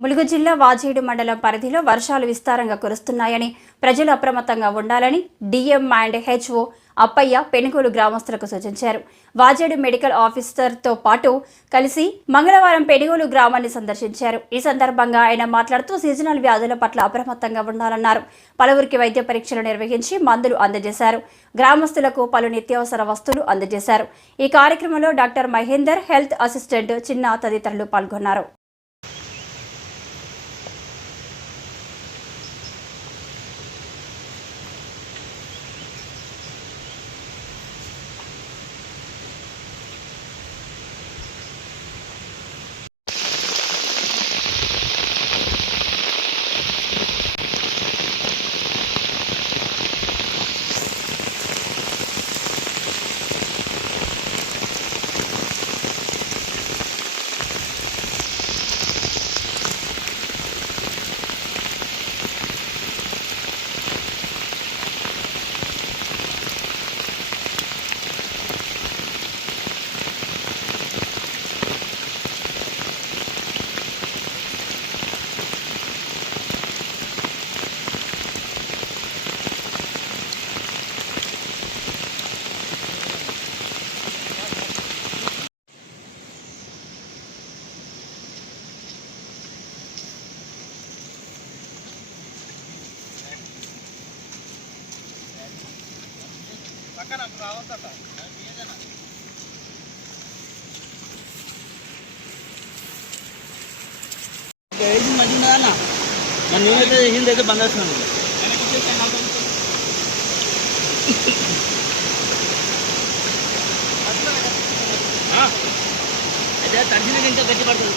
ములుగు జిల్లా వాజేడు మండలం పరిధిలో వర్షాలు విస్తారంగా కురుస్తున్నాయని ప్రజలు అప్రమత్తంగా ఉండాలని DM and HO Appaiah Penugolu గ్రామస్తులకు సూచించారు. వాజేడు మెడికల్ ఆఫీసర్తో పాటు కలిసి మంగళవారం పెనుగోలు గ్రామాన్ని సందర్శించారు. ఈ సందర్భంగా ఆయన మాట్లాడుతూ సీజనల్ వ్యాధుల పట్ల అప్రమత్తంగా ఉండాలన్నారు. పలువురికి వైద్య పరీక్షలు నిర్వహించి మందులు అందజేశారు. గ్రామస్తులకు పలు నిత్యావసర వస్తువులు అందజేశారు. ఈ కార్యక్రమంలో డాక్టర్ మహేందర్ హెల్త్ అసిస్టెంట్ చిన్న తదితరులు పాల్గొన్నారు. ఏది మంచి ఉన్నదన్న మన నేనైతే హిందీ అయితే బంద్ చేస్తున్నాను అయితే తడిసిన ఇంకా గట్టి పడుతుంది.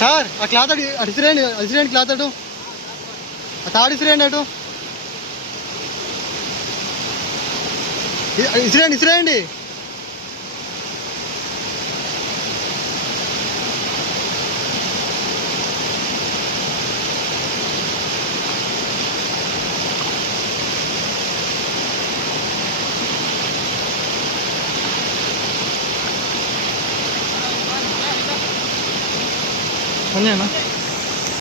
సార్ ఆ క్లాత్ అడి అటు ఇసిరేయండి క్లాత్ అటు. ఆ తాడు ఇసిరేయండి అటు. ఇసిరేయండి ఇసిరేయండి. ఇసిరేయండి ఉన్నాయన్నా